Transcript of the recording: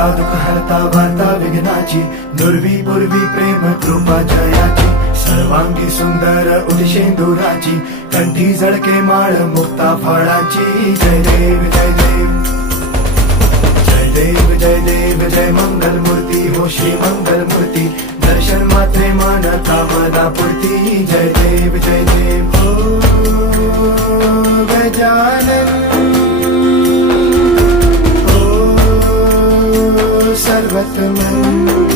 हरता दुःख हरता वार्ता विघ्नाची, दुर्वी पूर्वी प्रेम कृपा जयाची, सर्वांगी सुंदर उदिशेंदुराची, कंठी झळके माळ मुक्ता फळाची. जय देव जय देव जय देव जय देव जय मंगल मूर्ती हो श्री मंगल मूर्ती, दर्शन मात्रे मन कामना पूर्ती. जय देव जय देव हो गजानन हो सर्वतमन.